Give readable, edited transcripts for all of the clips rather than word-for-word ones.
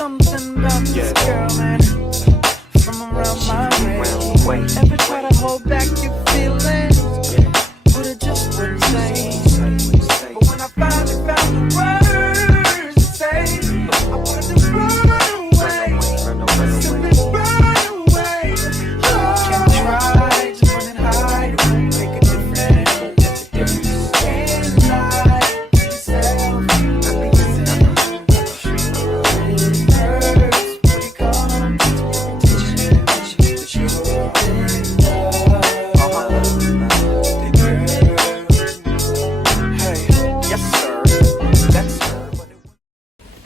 something about this girl, man. From around my way. Ever try to hold back your feelings? But it just wouldn't say. But when I finally found the words to say, I wanted to run away. Simply run away. Can try to run and hide, won't make a difference. Can't lie to yourself. It hurts when it comes to repetition.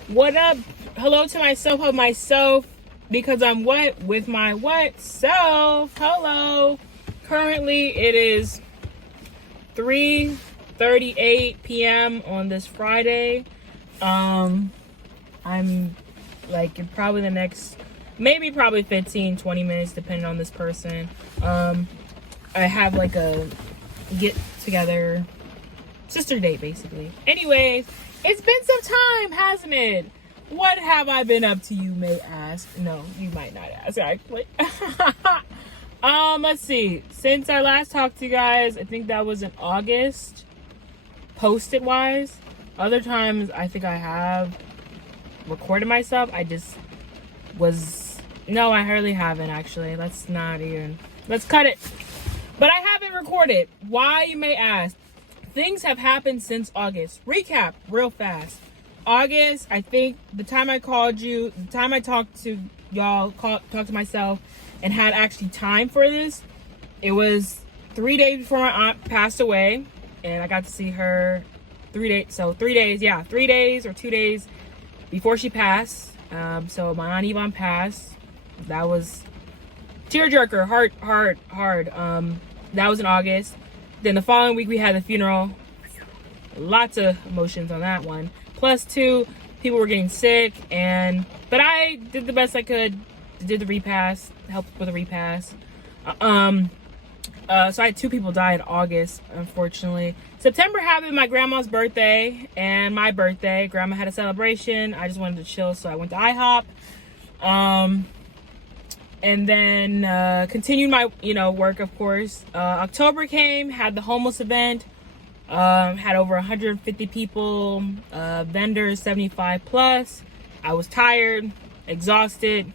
What up? Hello to myself of myself, because I'm what with my what self. Hello. Currently it is 3:38 p.m. on this Friday. I'm like probably the next probably 15-20 minutes depending on this person. I have like a get together sister date basically. Anyways, it's been some time, hasn't it? What have I been up to, you may ask? No, you might not ask, actually. Let's see. Since I last talked to you guys, I think that was in August, posted wise. Other times, I think I have recorded myself. No, I hardly haven't, actually. Let's cut it. But I haven't recorded. Why, you may ask? Things have happened since August. Recap real fast. August, I think the time I called you, the time I talked to y'all, talked to myself, and had actually time for this, it was 3 days before my aunt passed away, and I got to see her 3 days. So 3 days, 3 days or 2 days before she passed. So my aunt Yvonne passed. That was tearjerker, hard. That was in August. Then the following week we had the funeral. Lots of emotions on that one. Plus 2, people were getting sick, but I did the best I could. Did the repass, helped with the repass. So I had 2 people die in August, unfortunately. September happened my grandma's birthday and my birthday. Grandma had a celebration. I just wanted to chill, so I went to IHOP. And then continued my, work, of course. October came, had the homeless event. Had over 150 people, vendors 75 plus. I was tired, exhausted.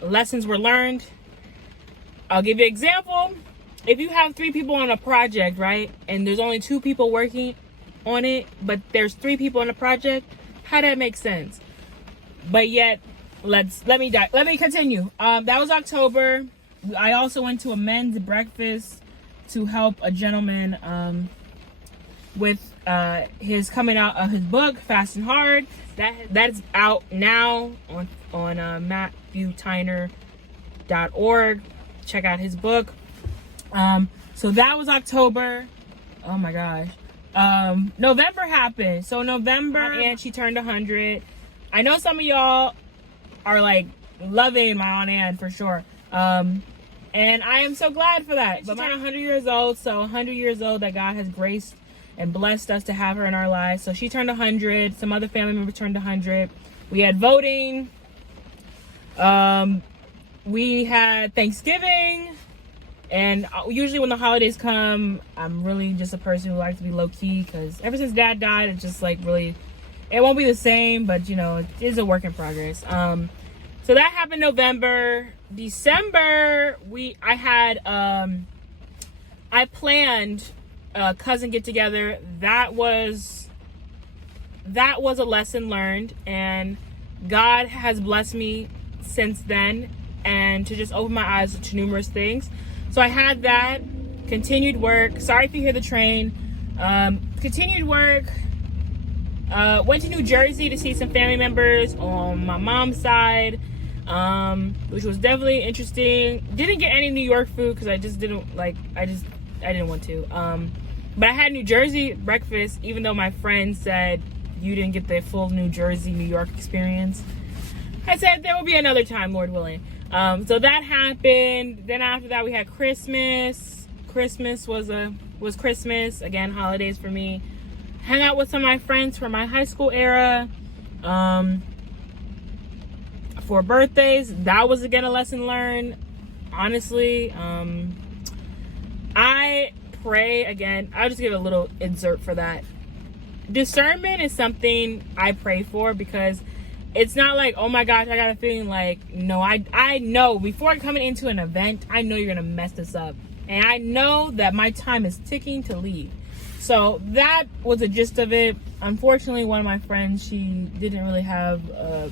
Lessons were learned. I'll give you an example. If you have 3 people on a project, right, and there's only 2 people working on it, but there's 3 people on the project, how that make sense? But yet, let me continue. That was October. I also went to a men's breakfast to help a gentleman with his coming out of his book, Fast and Hard. That's out now on MatthewTyner.org. Check out his book. So that was October. Oh my gosh. November happened. So November, and she turned 100. I know some of y'all are like loving my Aunt Ann for sure. And I am so glad for that. But I'm 100 years old, so 100 years old that God has graced and blessed us to have her in our lives. So she turned 100. Some other family members turned 100. We had voting. We had Thanksgiving. And usually when the holidays come, I'm really just a person who likes to be low-key, because ever since Dad died, it's just like really, it won't be the same, but it is a work in progress. So that happened November. December, I planned a cousin get together. That was a lesson learned, and God has blessed me since then, and to just open my eyes to numerous things. So I had that, continued work. Sorry if you hear the train. Continued work. Went to New Jersey to see some family members on my mom's side, which was definitely interesting. Didn't get any New York food because I didn't want to. But I had New Jersey breakfast, even though my friend said you didn't get the full New York experience. I said there will be another time, Lord willing. So that happened. Then after that, we had Christmas. Christmas was Christmas. Again, holidays for me. Hang out with some of my friends from my high school era. for birthdays. That was again a lesson learned. Honestly, I pray again. I'll just give a little insert for that. Discernment is something I pray for, because it's not like, oh my gosh, I got a feeling like, no, I know before coming into an event, I know you're gonna mess this up, and I know that my time is ticking to leave. So that was the gist of it. Unfortunately, one of my friends, she didn't really have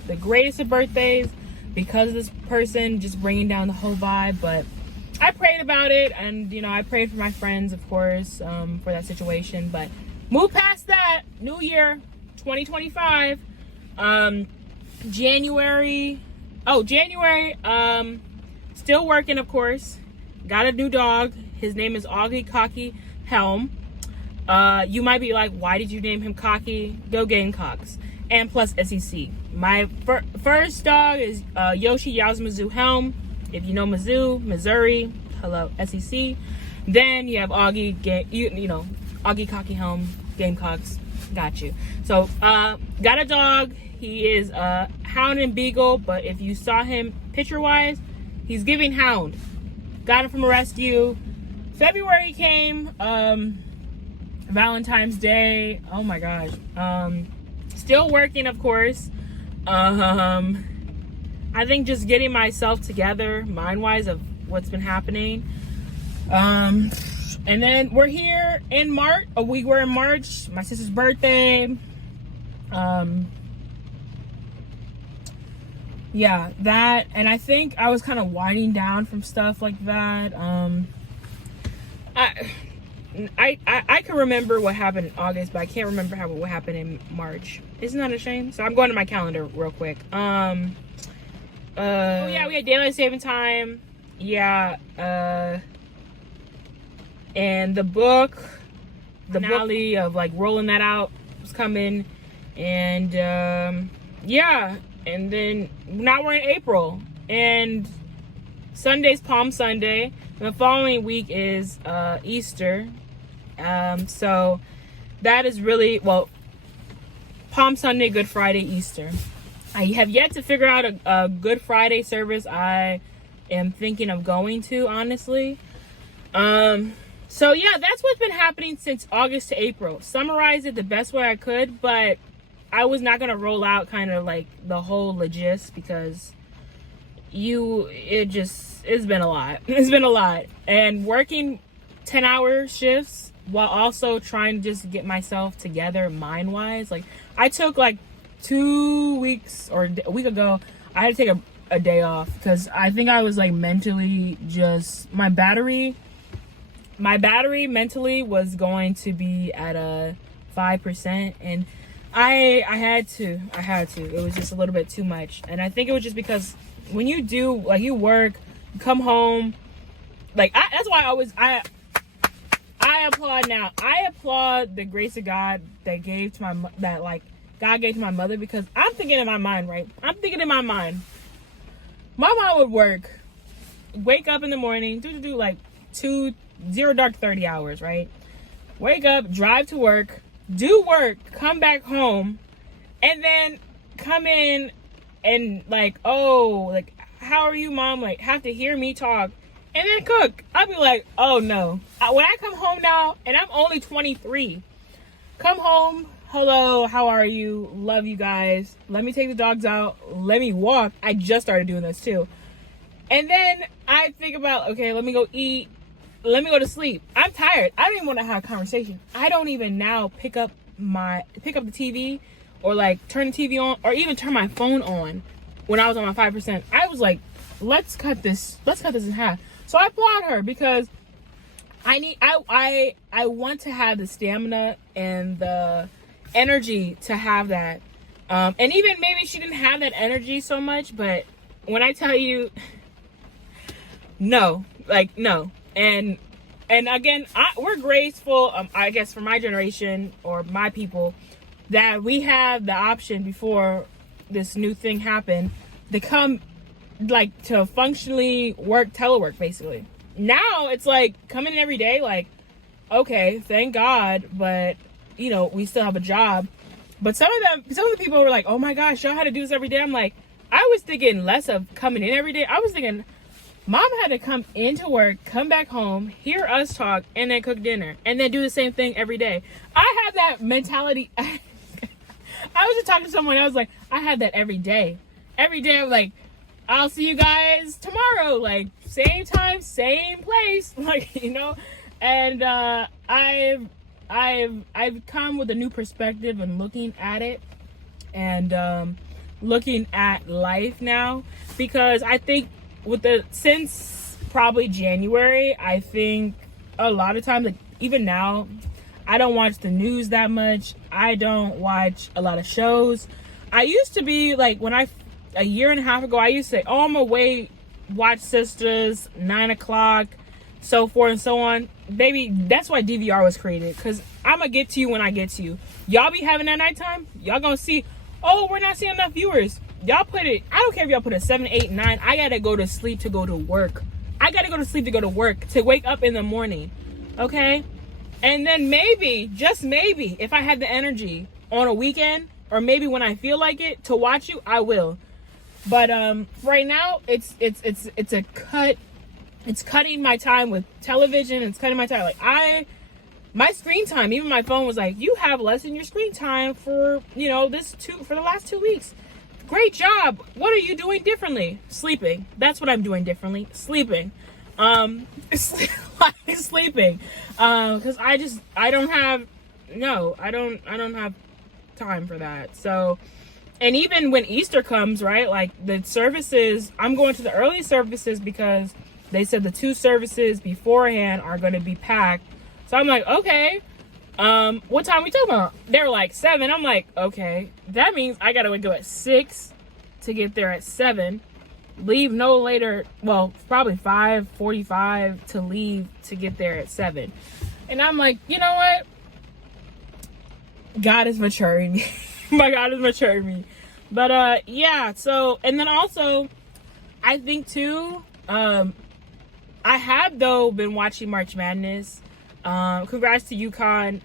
the greatest of birthdays because of this person just bringing down the whole vibe. But I prayed about it, and I prayed for my friends, of course, for that situation. But move past that. New year, 2025. January. Still working, of course. Got a new dog. His name is Augie Cocky Helm. You might be like, why did you name him Cocky? Go Gamecocks. And plus SEC. My first dog is Yoshi Yowza Mizzou Helm. If you know Mizzou, Missouri, hello, SEC. Then you have Augie, Augie Cocky Helm, Gamecocks. Got you. So, got a dog. He is a hound and beagle, but if you saw him picture-wise, he's giving hound. Got him from a rescue. February came, Valentine's Day. Oh my gosh. Still working, of course. I think just getting myself together, mind-wise, of what's been happening. And then we're here in March. We were in March. My sister's birthday. Yeah, that. And I think I was kind of winding down from stuff like that. I can remember what happened in August, but I can't remember what happened in March. Isn't that a shame? So I'm going to my calendar real quick. Oh yeah, we had daylight saving time. Yeah. And the book, the finale of like rolling that out was coming. And yeah. And then now we're in April. And Sunday's Palm Sunday. And the following week is Easter. So that is really, well, Palm Sunday, Good Friday, Easter. I have yet to figure out a Good Friday service I am thinking of going to, honestly. So yeah, that's what's been happening since August to April. Summarize it the best way I could, but I was not going to roll out kind of like the whole logist, because it's been a lot. It's been a lot. And working 10-hour shifts while also trying to just get myself together mind-wise. Like, I took like 2 weeks or a week ago, I had to take a day off because I think I was like mentally just, my battery mentally was going to be at a 5%, and I had to. It was just a little bit too much. And I think it was just because when you do, like, you work, you come home, like, that's why I applaud now. I applaud the grace of God that God gave to my mother, because I'm thinking in my mind, right? My mom would work, wake up in the morning, do like 0 dark 30 hours, right? Wake up, drive to work, do work, come back home, and then come in and like, oh, like, how are you, Mom? Like, have to hear me talk and then cook. I'll be like, oh no. When I come home now, and I'm only 23, come home, hello, how are you? Love you guys. Let me take the dogs out. Let me walk. I just started doing this too. And then I think about, okay, let me go eat. Let me go to sleep. I'm tired. I don't even want to have a conversation. I don't even now pick up the TV or like turn the TV on or even turn my phone on when I was on my 5%. I was like, let's cut this in half. So I applaud her, because I want to have the stamina and the energy to have that. And even maybe she didn't have that energy so much, but when I tell you, no. And again, we're graceful, I guess, for my generation or my people, that we have the option before this new thing happened to come, like, to functionally work telework, basically. Now it's like coming in every day, like, okay, thank God, but we still have a job. But some of the people were like, oh my gosh, y'all had to do this every day. I'm like, I was thinking less of coming in every day. I was thinking mom had to come into work, come back home, hear us talk, and then cook dinner, and then do the same thing every day. I have that mentality. I was just talking to someone, I was like, I had that every day. Every day I'm like, I'll see you guys tomorrow, like same time, same place, like, you know. And I've come with a new perspective and looking at it, and looking at life now, because I think since probably January, I think a lot of times, like even now, I don't watch the news that much. I don't watch a lot of shows. I used to be like, a year and a half ago, I used to say, oh, I'm away, watch Sisters, 9 o'clock, so forth and so on. Baby, that's why DVR was created, because I'm gonna get to you when I get to you. Y'all be having that nighttime, y'all gonna see, oh, we're not seeing enough viewers. Y'all put it, I don't care if y'all put a 7, 8, 9. I gotta go to sleep to go to work. I gotta go to sleep to go to work, to wake up in the morning. Okay? And then maybe, just maybe, if I had the energy on a weekend, or maybe when I feel like it, to watch you, I will. But right now, it's a cut. It's cutting my time with television. It's cutting my time. Like my screen time, even my phone was like, you have less than your screen time for, you know, for the last 2 weeks. Great job. What are you doing differently? Sleeping. That's what I'm doing differently. Sleeping. Sleeping. Because I don't have time for that. So, and even when Easter comes, right? Like the services, I'm going to the early services because they said the 2 services beforehand are going to be packed. So I'm like, okay, what time we talking about? They're like 7. I'm like, okay, that means I got to wake up at 6 to get there at 7. Leave no later, well, probably 5:45 to leave to get there at 7. And I'm like, you know what? God is maturing me. My God is maturing me. But yeah, so, and then also, I think too, I have though been watching March Madness. Congrats to UConn.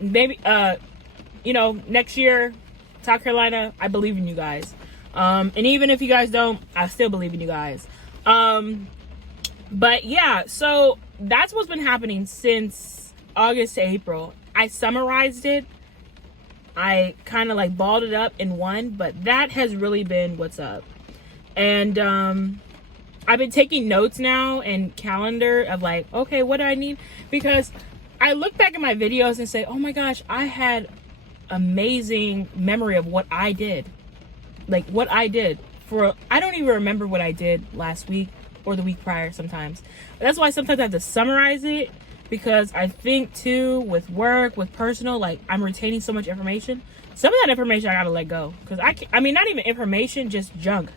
Maybe you know, next year, South Carolina, I believe in you guys. And even if you guys don't, I still believe in you guys. But yeah, so that's what's been happening since August to April. I summarized it. I kind of like balled it up in one, but that has really been what's up. And I've been taking notes now and calendar of like, okay, what do I need? Because I look back at my videos and say, oh my gosh, I had amazing memory of what I did. Like what I did I don't even remember what I did last week or the week prior sometimes. That's why sometimes I have to summarize it, because I think too, with work, with personal, like I'm retaining so much information. Some of that information I gotta let go, because I mean, not even information, just junk.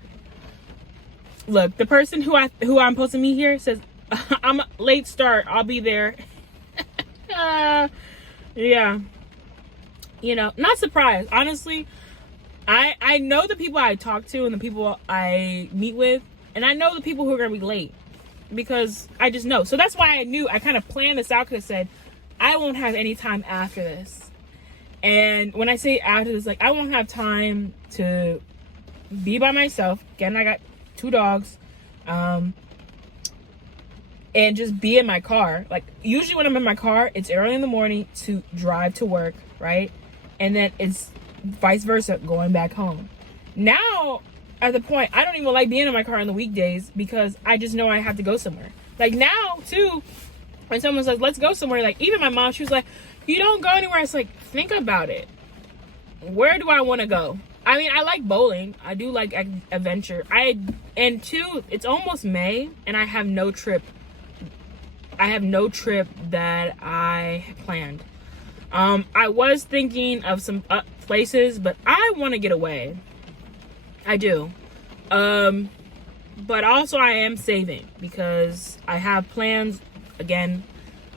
Look, the person who I'm supposed to meet here says, I'm a late start, I'll be there. Yeah. You know, not surprised. Honestly, I know the people I talk to and the people I meet with, and I know the people who are going to be late, because I just know. So that's why I kind of planned this out, because I said, I won't have any time after this. And when I say after this, like I won't have time to be by myself. Again, I got 2 dogs. And just be in my car. Like usually when I'm in my car, it's early in the morning to drive to work, right? And then it's vice versa, going back home. Now, at the point, I don't even like being in my car on the weekdays, because I just know I have to go somewhere. Like now, too, when someone says, let's go somewhere, like even my mom, she was like, you don't go anywhere. It's like, think about it. Where do I want to go? I mean, I like bowling. I do like adventure. And two, it's almost May, and I have no trip. I have no trip that I planned. I was thinking of some places, but I want to get away. I do. But also I am saving, because I have plans. Again,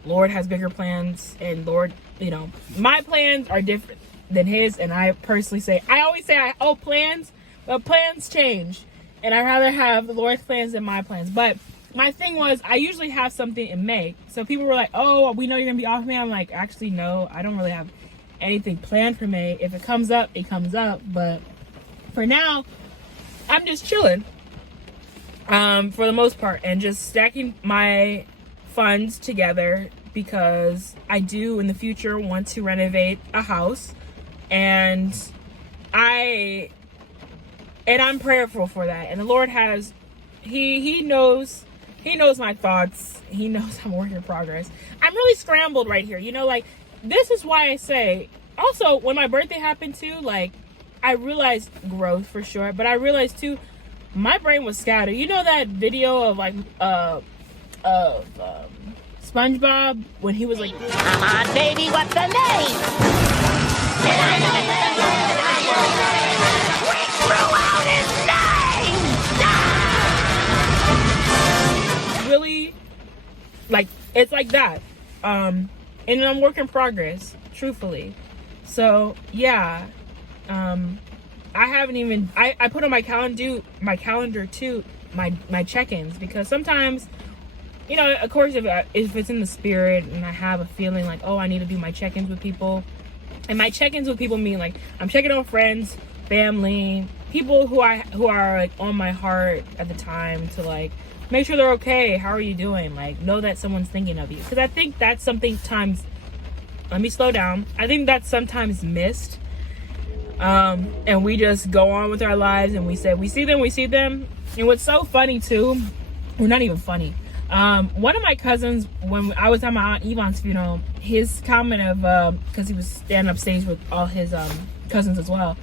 Lord has bigger plans, and Lord, you know, my plans are different than his. And I personally always say I hope plans, but plans change, and I'd rather have the Lord's plans than my plans. But my thing was, I usually have something in May. So people were like, oh, we know you're going to be off May. I'm like, actually, no, I don't really have anything planned for May. If it comes up, it comes up. But for now, I'm just chilling, for the most part, and just stacking my funds together, because I do in the future want to renovate a house, and I'm prayerful for that. And the Lord has, he knows my thoughts. He knows I'm a work in progress. I'm really scrambled right here. Like, this is why I say, also, when my birthday happened too, like, I realized growth for sure, but I realized too, my brain was scattered. That video of like, SpongeBob when he was like, "Come on, baby, what's the name?" We threw out his name! really, like, it's like that. And I'm work in progress, truthfully. So yeah, I haven't even, I put on my calendar too, my check-ins, because sometimes, of course, if it's in the spirit and I have a feeling like, oh, I need to do my check-ins with people, and my check-ins with people mean like I'm checking on friends, family, people who are like on my heart at the time, to like make sure they're okay. How are you doing? Like, know that someone's thinking of you, because I think that's something times. Let me slow down. I think that's sometimes missed. And we just go on with our lives, and we see them. And what's so funny too, well, not even funny. One of my cousins, when I was at my Aunt Yvonne's funeral, his comment of, because he was standing up stage with all his cousins as well,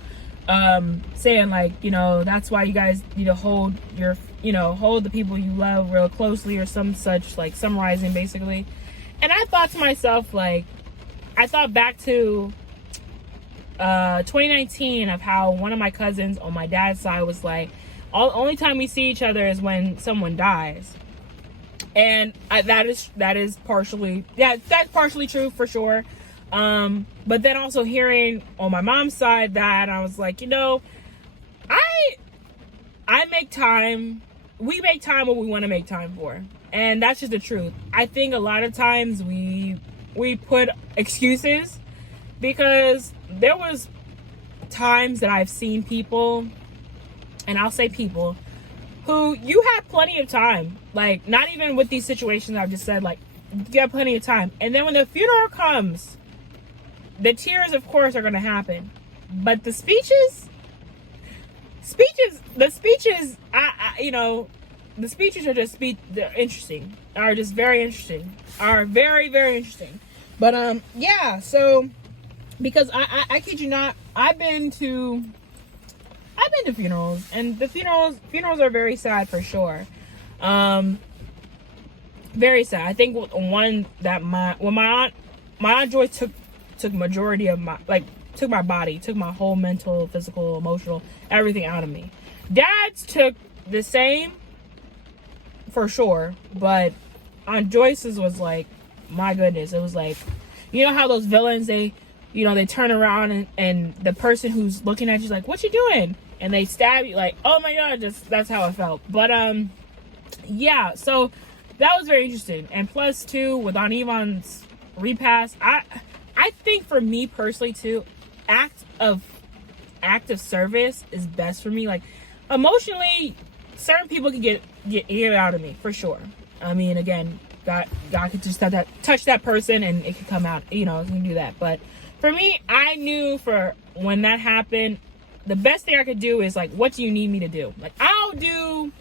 saying like, that's why you guys need to hold the people you love real closely, or some such, like summarizing basically. And I thought to myself, like, I thought back to 2019, of how one of my cousins on my dad's side was like, only time we see each other is when someone dies. And that is partially, that's partially true for sure. But then also hearing on my mom's side that, I was like, I make time. We make time what we want to make time for. And that's just the truth. I think a lot of times we put excuses, because there was times that I've seen people, and I'll say people, who you have plenty of time, like, not even with these situations I've just said, like, you have plenty of time, and then when the funeral comes, the tears of course are going to happen, but the speeches, the speeches are just they're interesting, are just very interesting, are very, very interesting. But yeah, so, because I kid you not, I've been to funerals, and the funerals are very sad for sure. Very sad. I think one that my aunt Joy took majority of my, like, took my body, took my whole mental, physical, emotional, everything out of me. Dad's took the same for sure, but Aunt Joyce's was like, my goodness, it was like, how those villains, they turn around, and the person who's looking at you is like, what you doing? And they stab you, like, oh my god, that's how it felt. But yeah, so that was very interesting. And plus too, with Aunt Yvonne's repast, I think for me personally too, act of service is best for me. Like, emotionally, certain people can get it out of me for sure. I mean, again, God could just touch that person, and it could come out, it can do that. But for me, I knew for when that happened, the best thing I could do is like, what do you need me to do? Like, I'll do,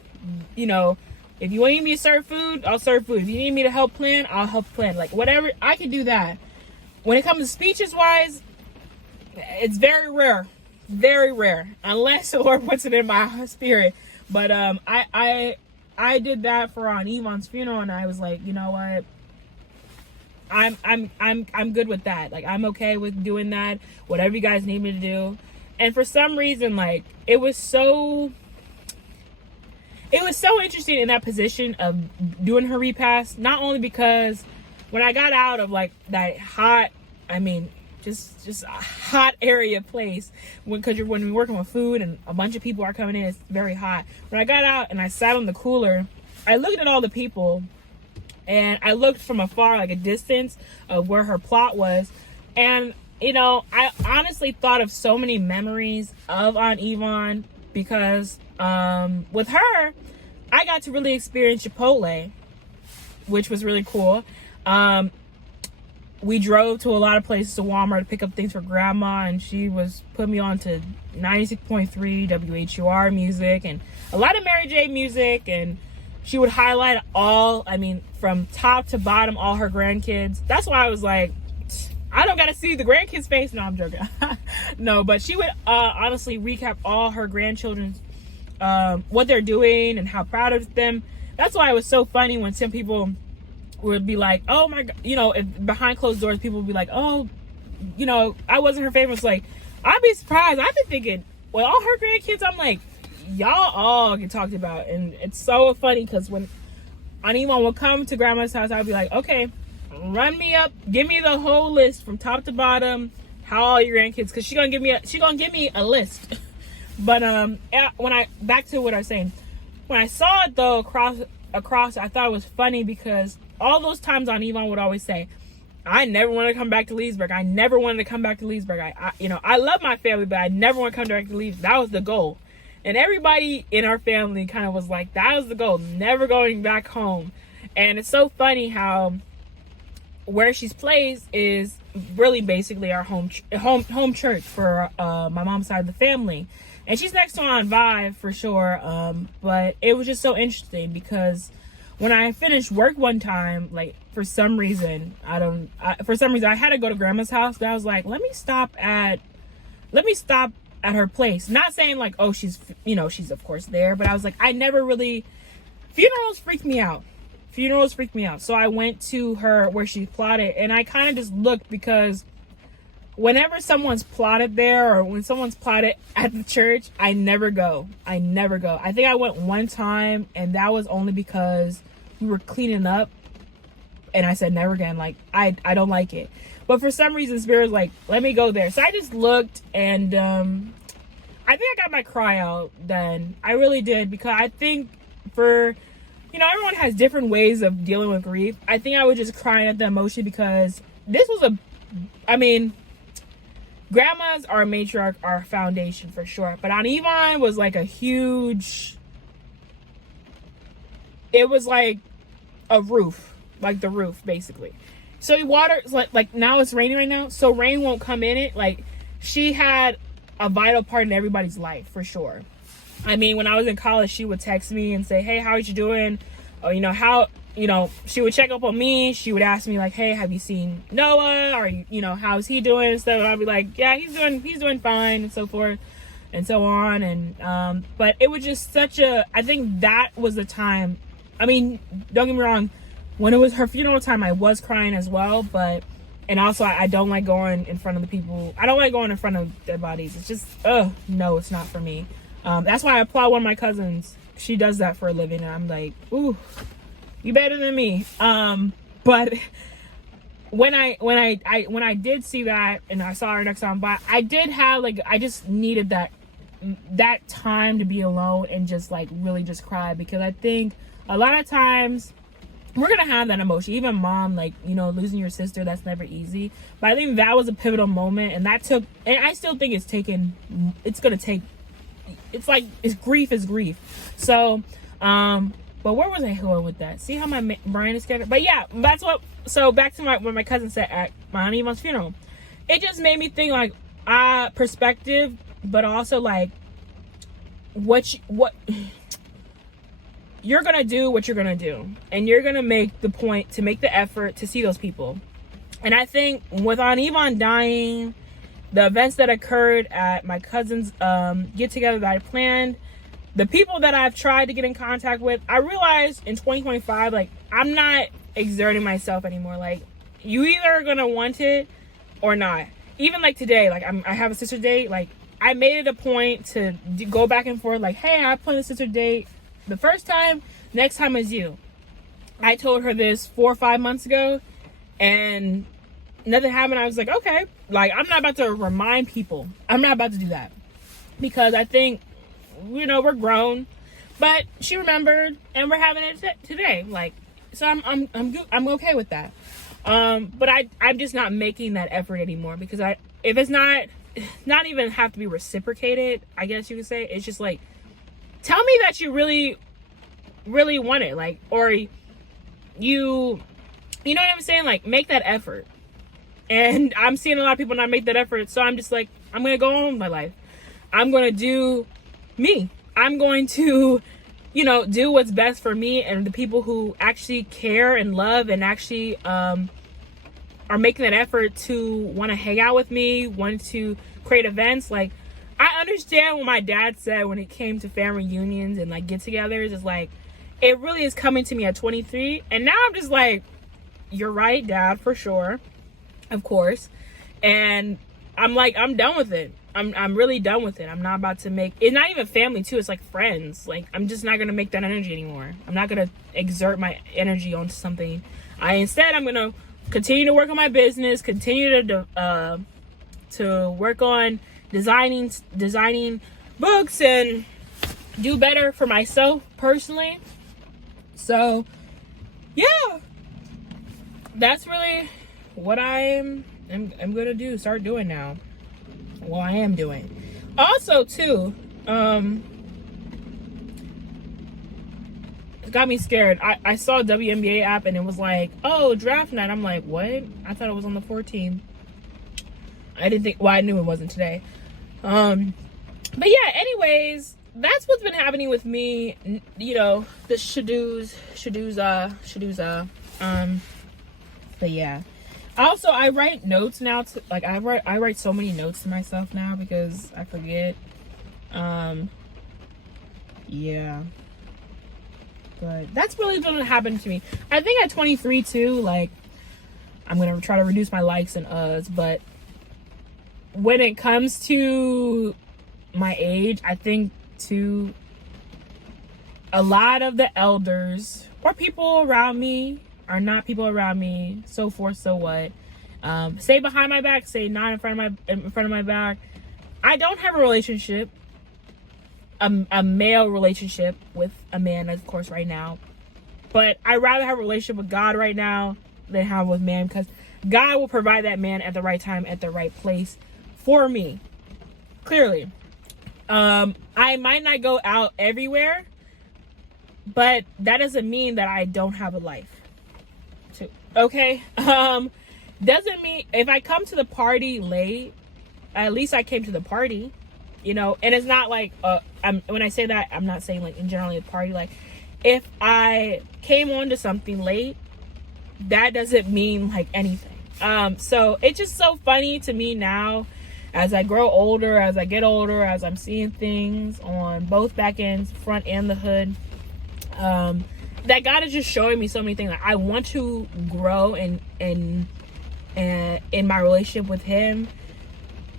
if you need me to serve food, I'll serve food. If you need me to help plan, I'll help plan. Like, whatever, I can do that. When it comes to speeches wise, it's very rare, unless the Lord puts it in my spirit. But I did that for Aunt Yvonne's funeral, and I was like, you know what? I'm good with that. Like, I'm okay with doing that. Whatever you guys need me to do. And for some reason, like, it was so interesting in that position of doing her repast. Not only because when I got out of like that hot, just a hot area place, when you're working with food and a bunch of people are coming in, it's very hot. When I got out and I sat on the cooler, I looked at all the people, and I looked from afar, like a distance of where her plot was, and you know, I honestly thought of so many memories of Aunt Yvonne because with her, I got to really experience Chipotle, which was really cool. We drove to a lot of places, to Walmart, to pick up things for grandma, and she was put me on to 96.3 WHUR music and a lot of Mary J music, and she would highlight from top to bottom, all her grandkids. That's why I was like, I don't gotta see the grandkids' face. No, I'm joking. No, but she would honestly recap all her grandchildren's what they're doing and how proud of them. That's why it was so funny when some people would be like, oh my God, you know, if behind closed doors, people would be like, oh, you know, I wasn't her favorite. It's like, I'd be surprised. I've been thinking, well, all her grandkids, I'm like, y'all all get talked about. And it's so funny because when anyone will come to grandma's house, I'd be like, okay, run me up, give me the whole list from top to bottom, how all your grandkids, because she's gonna give me a list. But back to what I was saying, when I saw it though across, I thought it was funny because all those times Aunt Yvonne would always say, I never want to come back to Leesburg. I never wanted to come back to Leesburg. I love my family, but I never want to come back to Leesburg. That was the goal. And everybody in our family kind of was like, that was the goal, never going back home. And it's so funny how where she's placed is really basically our home church for my mom's side of the family. And she's next to Aunt Vi for sure. But it was just so interesting because when I finished work one time, like for some reason I had to go to grandma's house, but I was like, let me stop at her place. Not saying like, oh, she's of course there, but I was like, funerals freak me out. So I went to her where she plotted, and I kind of just looked because whenever someone's plotted there or when someone's plotted at the church, I never go. I think I went one time, and that was only because we were cleaning up, and I said never again. Like, I don't like it. But for some reason, Spirit was like, let me go there. So I just looked, and I think I got my cry out then. I really did, because I think everyone has different ways of dealing with grief. I think I was just crying at the emotion because this was grandmas are a matriarch, our foundation for sure. But Aunt Yvonne was like it was like a roof, like the roof basically. So water, like now it's raining right now, so rain won't come in it. Like, she had a vital part in everybody's life for sure. I mean, when I was in college, she would text me and say, hey, how are you doing? Or, she would check up on me. She would ask me like, hey, have you seen Noah? Or, how's he doing and stuff? And I'd be like, yeah, he's doing fine, and so forth and so on. And, but it was just I think that was the time. I mean, don't get me wrong. When it was her funeral time, I was crying as well. And also I don't like going in front of the people. I don't like going in front of their bodies. It's just, no, it's not for me. That's why I applaud one of my cousins. She does that for a living, and I'm like, ooh, you better than me. But when I did see that, and I saw her next time by, I did have I just needed that time to be alone and just really just cry, because I think a lot of times we're gonna have that emotion. Even mom, losing your sister, that's never easy. But I think that was a pivotal moment, and I still think it's grief is grief. So, but where was I going with that? See how my brain is scattered? But yeah, so back to what my cousin said at my Aunt Yvonne's funeral. It just made me think perspective, but also what you're gonna do, what you're gonna do, and you're gonna make the effort to see those people. And I think with Aunt Yvonne dying, the events that occurred at my cousin's get together that I planned, the people that I've tried to get in contact with, I realized in 2025, I'm not exerting myself anymore. You either are gonna want it or not. Even today, I have a sister date. I made it a point to go back and forth. Hey, I planned a sister date the first time. Next time is you. I told her this 4 or 5 months ago, and nothing happened. I was like, okay, I'm not about to remind people. I'm not about to do that, because I think, we're grown. But she remembered, and we're having it today. So I'm okay with that. But I'm just not making that effort anymore, because if it's not even have to be reciprocated, I guess you could say. It's just like, tell me that you really, really want it, like, or you know what I'm saying? Like, make that effort. And I'm seeing a lot of people not make that effort, so I'm just like, I'm gonna go on with my life. I'm gonna do me. I'm going to, you know, do what's best for me and the people who actually care and love and actually are making that effort to want to hang out with me, want to create events. Like, I understand what my dad said when it came to family reunions and like get-togethers. It's like, it really is coming to me at 23, and now I'm just like, you're right, Dad, for sure, of course. And I'm like, I'm done with it. I'm really done with it. I'm not about to make it, not even family too, it's like friends. Like, I'm just not gonna make that energy anymore. I'm not gonna exert my energy onto something. Instead, I'm gonna continue to work on my business, continue to work on designing books and do better for myself personally. So yeah, that's really what I'm gonna start doing now. Well, I am doing. Also too, it got me scared. I saw a WNBA app and it was like, oh, draft night. I'm like, what? I thought it was on the 14th. I didn't think, well, I knew it wasn't today. But yeah, anyways, that's what's been happening with me. You know, the shadoos. But yeah. Also, I write notes now. Like, I write so many notes to myself now because I forget. Yeah. But that's really what happened to me. I think at 23 too, like, I'm gonna try to reduce my likes and uhs, but when it comes to my age, I think too, a lot of the elders or people around me are not people around me, so forth, so what. Say behind my back, say not in front of my back. I don't have a relationship, a male relationship with a man, of course, right now. But I'd rather have a relationship with God right now than have with man, because God will provide that man at the right time, at the right place for me. Clearly. I might not go out everywhere, but that doesn't mean that I don't have a life. Okay? Doesn't mean if I come to the party late, at least I came to the party, you know. And it's not like when I say that, I'm not saying like in generally a party. Like, if I came on to something late, that doesn't mean like anything. So it's just so funny to me now, as I grow older, as I get older, as I'm seeing things on both back ends, front and the hood, that God is just showing me so many things. Like, I want to grow in my relationship with Him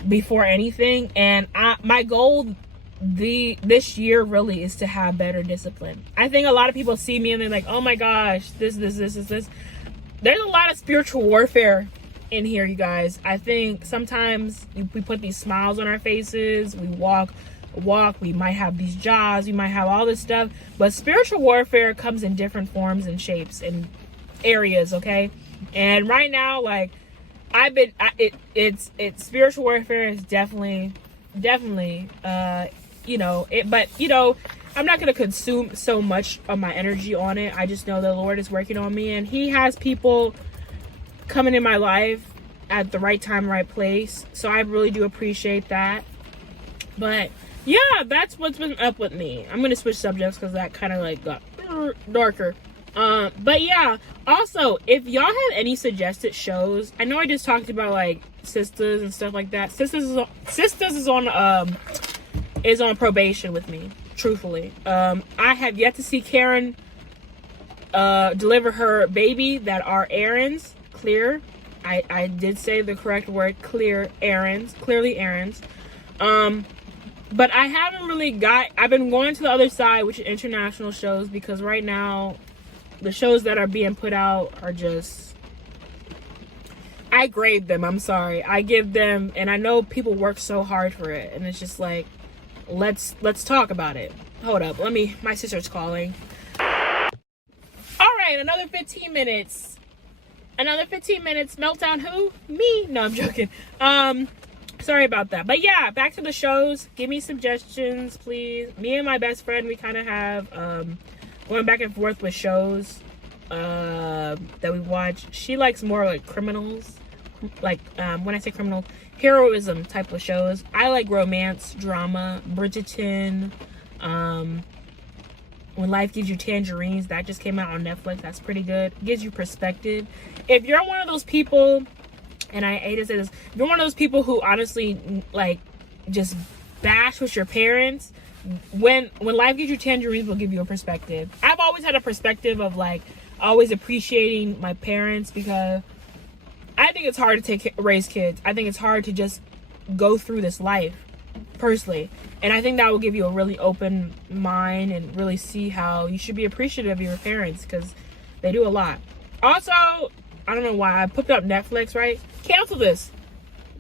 before anything, and my goal this year really is to have better discipline. I think a lot of people see me and they're like, oh my gosh, this. There's a lot of spiritual warfare in here, you guys. I think sometimes we put these smiles on our faces, we walk, we might have these jobs, we might have all this stuff, but spiritual warfare comes in different forms and shapes and areas, okay? And right now, like, it's spiritual warfare is definitely you know it, but you know, I'm not gonna consume so much of my energy on it. I just know the Lord is working on me, and He has people coming in my life at the right time, right place. So I really do appreciate that. But yeah, that's what's been up with me. I'm gonna switch subjects because that kind of like got darker. But yeah, also, if y'all have any suggested shows, I know I just talked about like Sisters and stuff like that. Sisters is on probation with me, truthfully. I have yet to see Karen deliver her baby that are errands clear. I did say the correct word, clearly errands. But I haven't really I've been going to the other side, which is international shows, because right now the shows that are being put out are just, I grade them. I'm sorry. I give them, and I know people work so hard for it, and it's just like, let's talk about it. Hold up. My sister's calling. All right, another 15 minutes. Another 15 minutes. Meltdown who? Me? No, I'm joking. Sorry about that. But yeah, back to the shows. Give me suggestions, please. Me and my best friend, we kind of have going back and forth with shows that we watch. She likes more like criminals. Like, when I say criminal, heroism type of shows. I like romance, drama, Bridgerton, When Life Gives You Tangerines. That just came out on Netflix. That's pretty good. Gives you perspective. If you're one of those people, and I hate to say this, if you're one of those people who honestly, like, just bash with your parents, when Life Gives You Tangerines will give you a perspective. I've always had a perspective of, like, always appreciating my parents, because I think it's hard to raise kids. I think it's hard to just go through this life, personally. And I think that will give you a really open mind and really see how you should be appreciative of your parents, because they do a lot. Also, I don't know why I put up Netflix, right? Cancel this.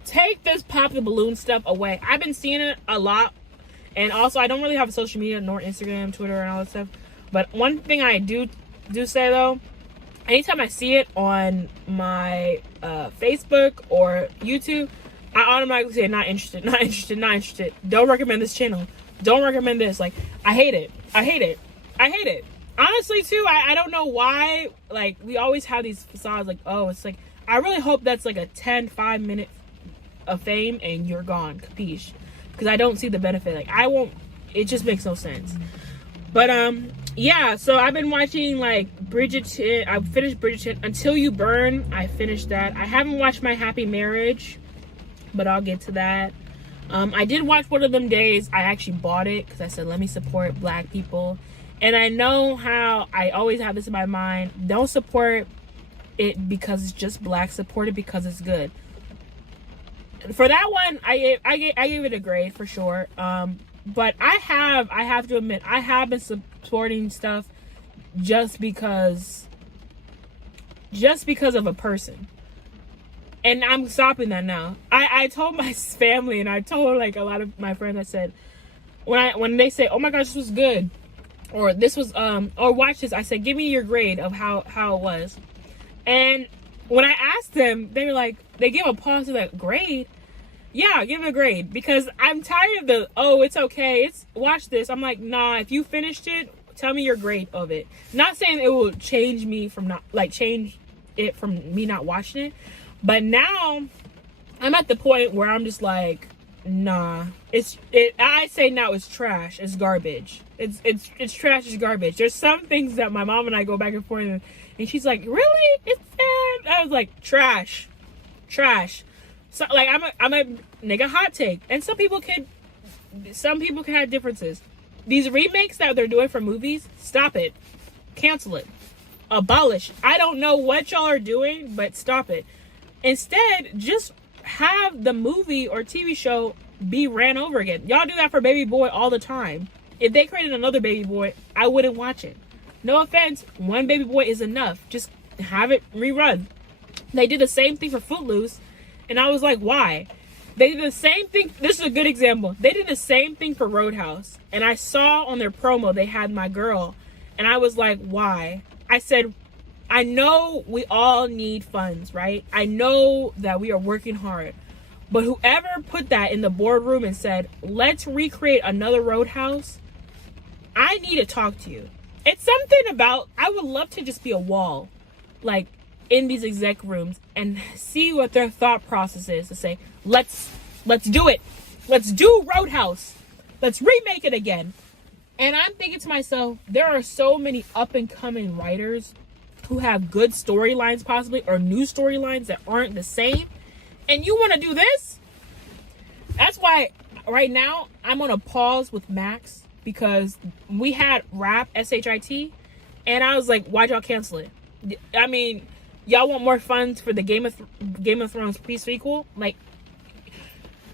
Take this pop the balloon stuff away. I've been seeing it a lot. And also, I don't really have social media, nor Instagram, Twitter, and all that stuff. But one thing I do say, though, anytime I see it on my Facebook or YouTube, I automatically say not interested, not interested, not interested. Don't recommend this channel. Don't recommend this. Like, I hate it. I hate it. I hate it. Honestly, too, I don't know why. Like, we always have these facades. Like, oh, it's like, I really hope that's like a 5 minute of fame and you're gone. Capiche? Because I don't see the benefit. Like, I won't. It just makes no sense. But yeah. So I've been watching like Bridgerton. I finished Bridgerton. Until You Burn. I finished that. I haven't watched My Happy Marriage, but I'll get to that. I did watch One of Them Days. I actually bought it because I said, let me support Black people. And I know how I always have this in my mind. Don't support it because it's just Black. Support it because it's good. For that one, I gave it a grade for sure. But I have to admit, I have been supporting stuff just because of a person. And I'm stopping that now. I told my family, and I told like a lot of my friends, I said, when they say, oh my gosh, this was good, or this was or watch this, I said, give me your grade of how it was. And when I asked them, they were like, they gave a pause to that grade. Yeah, give it a grade, because I'm tired of the, oh, it's okay, it's watch this. I'm like, nah, if you finished it, tell me your grade of it. Not saying it will change me from not, like, change it from me not watching it, but now I'm at the point where I'm just like, nah, I say now it's trash, it's garbage. It's trash, it's garbage. There's some things that my mom and I go back and forth, and she's like, really? It's bad? I was like, trash. So like, I'm a nigga hot take, and some people can have differences. These remakes that they're doing for movies, stop it, cancel it, abolish. I don't know what y'all are doing, but stop it. Instead, just have the movie or TV show be ran over again. Y'all do that for Baby Boy all the time. If they created another Baby Boy, I wouldn't watch it. No offense, one Baby Boy is enough. Just have it rerun. They did the same thing for Footloose, and I was like, why? They did the same thing. This is a good example. They did the same thing for Roadhouse, and I saw on their promo they had my girl, and I was like, why? I said, I know we all need funds, right? I know that we are working hard, but whoever put that in the boardroom and said, let's recreate another Roadhouse, I need to talk to you. It's something about, I would love to just be a wall, like, in these exec rooms and see what their thought process is to say, let's do it. Let's do Roadhouse. Let's remake it again. And I'm thinking to myself, there are so many up and coming writers who have good storylines possibly, or new storylines that aren't the same. And you want to do this? That's why right now I'm on a pause with Max, because we had Rap, SHIT, and I was like, why'd y'all cancel it? I mean, y'all want more funds for the Game of Thrones pre-sequel? Like,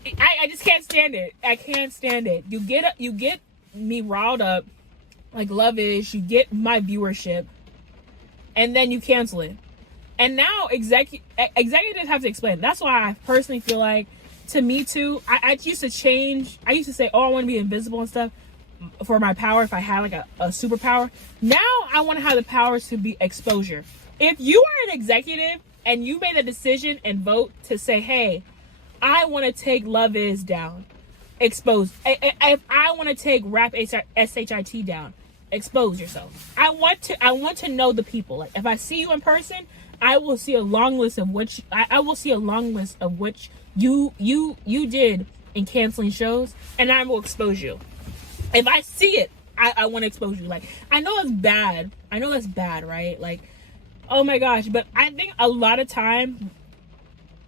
I just can't stand it. I can't stand it. You get me riled up like Love Is. You get my viewership, and then you cancel it. And now executives have to explain. That's why I personally feel like, to me too, I used to change. I used to say, oh, I want to be invisible and stuff for my power if I had like a superpower. Now I want to have the powers to be exposure. If you are an executive and you made a decision and vote to say, hey, I want to take Love Is down, expose. If I want to take Rap SHIT down, expose yourself. I want to know the people. Like, if I see you in person, I will see a long list of which you did in canceling shows, and I will expose you. If I see it, I want to expose you. Like, I know it's bad. I know that's bad, right? Like, oh my gosh. But I think a lot of time,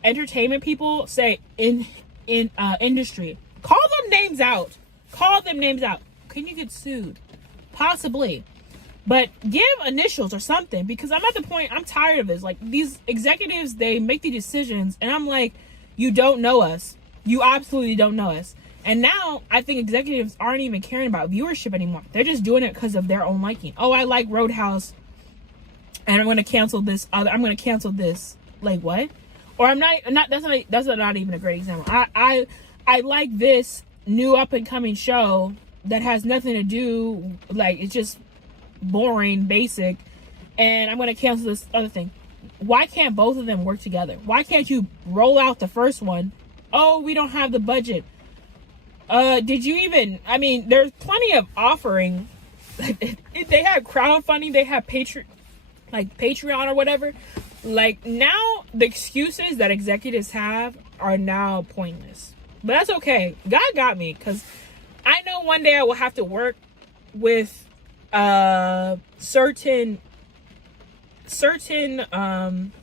entertainment people say in industry, call them names out. Call them names out. Can you get sued? Possibly. But give initials or something, because I'm at the point, I'm tired of this. Like, these executives, they make the decisions, and I'm like, you don't know us. You absolutely don't know us. And now I think executives aren't even caring about viewership anymore. They're just doing it because of their own liking. Oh, I like Roadhouse, and I'm going to cancel this other. I'm going to cancel this. Like, what? Or I'm not. That's not even a great example. I like this new up and coming show that has nothing to do. Like, it's just boring, basic, and I'm going to cancel this other thing. Why can't both of them work together? Why can't you roll out the first one? Oh, we don't have the budget. Did you even, I mean, there's plenty of offering. They have crowdfunding, they have Patreon or whatever. Like, now the excuses that executives have are now pointless. But that's okay. God got me, because I know one day I will have to work with certain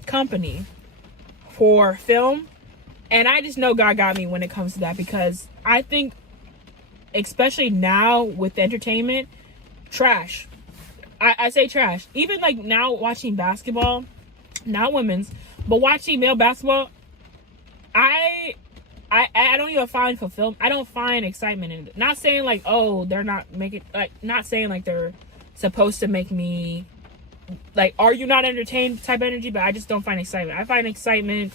company for film, and I just know God got me when it comes to that, because I think, especially now with entertainment, trash. I say trash. Even like now watching basketball, not women's, but watching male basketball, I don't even find fulfillment. I don't find excitement in it. Not saying like, oh, they're not making, like, not saying like they're supposed to make me like, are you not entertained type energy, but I just don't find excitement. I find excitement.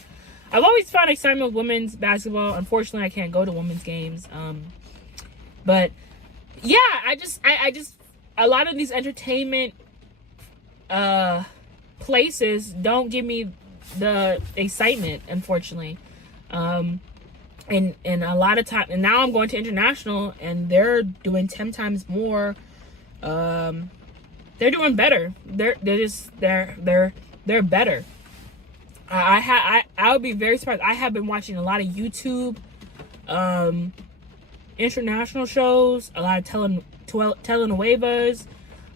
I've always found excitement with women's basketball. Unfortunately, I can't go to women's games. But yeah, I just a lot of these entertainment places don't give me the excitement, unfortunately. And a lot of time, and now I'm going to international, and they're doing 10 times more. They're doing better. They're better. I would be very surprised. I have been watching a lot of YouTube international shows, a lot of telenovelas.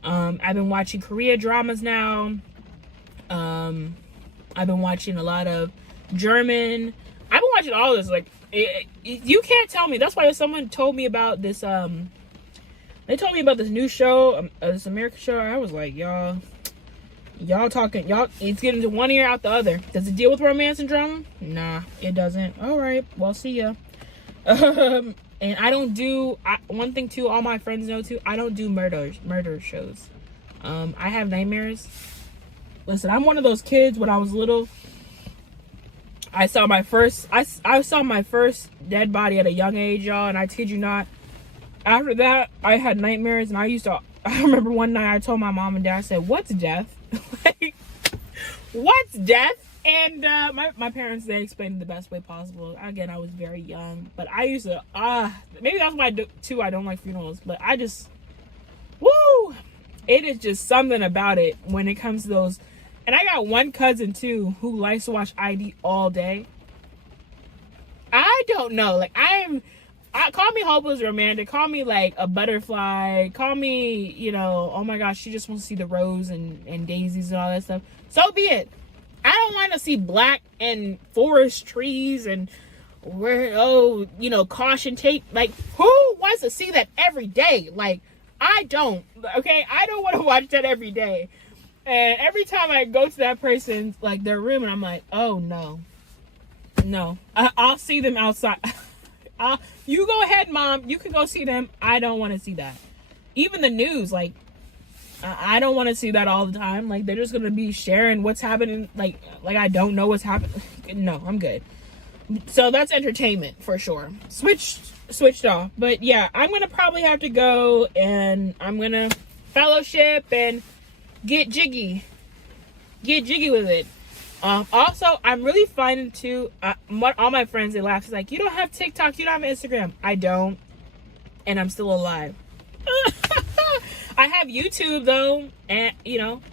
I've been watching Korea dramas now. I've been watching a lot of German. I've been watching all this. Like, you can't tell me. That's why someone told me about this. They told me about this new show, this American show. I was like, y'all talking, it's getting to one ear out the other. Does it deal with romance and drama? Nah, it doesn't. All right, well, see ya. And I don't do, one thing too, all my friends know too, I don't do murder shows. I have nightmares. Listen, I'm one of those kids. When I was little, I saw my first dead body at a young age, y'all, and I kid you not, after that, I had nightmares, and I remember one night I told my mom and dad, I said, what's death? Like, what's death? And my parents, they explained it the best way possible. Again, I was very young, but I used to, maybe that's why too I don't like funerals, but I just, woo! It is just something about it when it comes to those. And I got one cousin too who likes to watch ID all day. I don't know, like, call me hopeless romantic, call me like a butterfly, call me, oh my gosh, she just wants to see the rose and daisies and all that stuff. So be it. I don't want to see black and forest trees and caution tape. Like, who wants to see that every day? Like, I don't. Okay, I don't want to watch that every day. And every time I go to that person's, like, their room, and I'm like, oh no, I'll see them outside. You go ahead, Mom. You can go see them. I don't want to see that. Even the news, like, I don't want to see that all the time. Like, they're just going to be sharing what's happening. Like I don't know what's happening. No, I'm good. So that's entertainment for sure. Switched off. But yeah, I'm going to probably have to go, and I'm going to fellowship and get jiggy with it. Also, I'm really finding too, all my friends, they laugh. It's like, you don't have TikTok, you don't have Instagram. I don't, and I'm still alive. I have YouTube though, and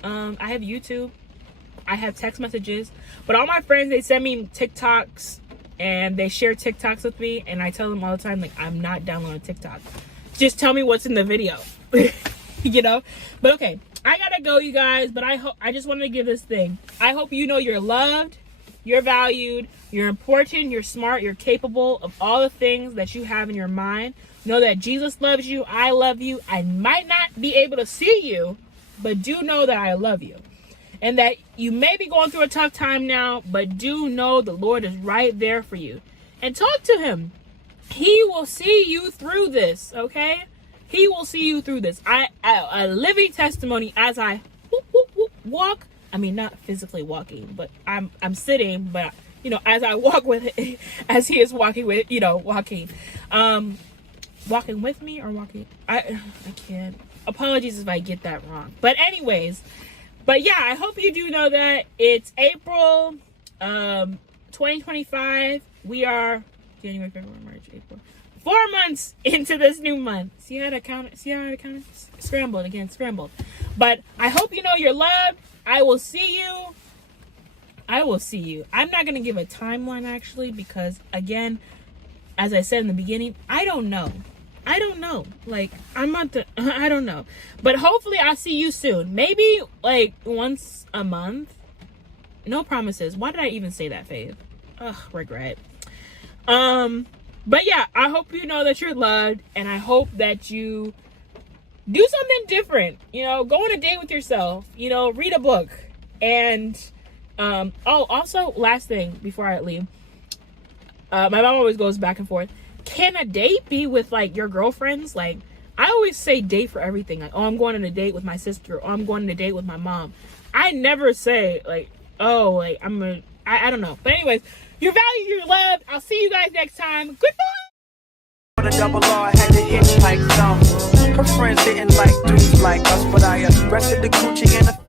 I have YouTube. I have text messages, but all my friends, they send me TikToks and they share TikToks with me, and I tell them all the time, like, I'm not downloading TikTok. Just tell me what's in the video. But okay, I gotta go, you guys, but I just wanted to give this thing. I hope you know you're loved, you're valued, you're important, you're smart, you're capable of all the things that you have in your mind. Know that Jesus loves you, I love you. I might not be able to see you, but do know that I love you. And that you may be going through a tough time now, but do know the Lord is right there for you. And talk to him. He will see you through this, okay? He will see you through this. A living testimony as I walk. I mean, not physically walking, but I'm sitting, but as I walk with it, as he is walking with, walking. Walking with me or walking? I can't. Apologies if I get that wrong. But anyways, yeah, I hope you do know that it's April 2025. We are January, February, March, April. 4 months into this new month. See how to count it? Scrambled. But I hope you know you're loved. I will see you. I'm not going to give a timeline, actually, because, again, as I said in the beginning, I don't know. Like, I don't know. But hopefully I'll see you soon. Maybe, like, once a month. No promises. Why did I even say that, Faith? Ugh, regret. But yeah, I hope you know that you're loved, and I hope that you do something different. Go on a date with yourself. Read a book. And, also, last thing before I leave. My mom always goes back and forth. Can a date be with, like, your girlfriends? Like, I always say date for everything. Like, oh, I'm going on a date with my sister. Or I'm going on a date with my mom. I never say, like, oh, like, I don't know. But anyways, you're valued, you're loved. I'll see you guys next time. Goodbye. For the double R, I had to hitchhike some. Her friends didn't like dudes like us, but I arrested the coochie in a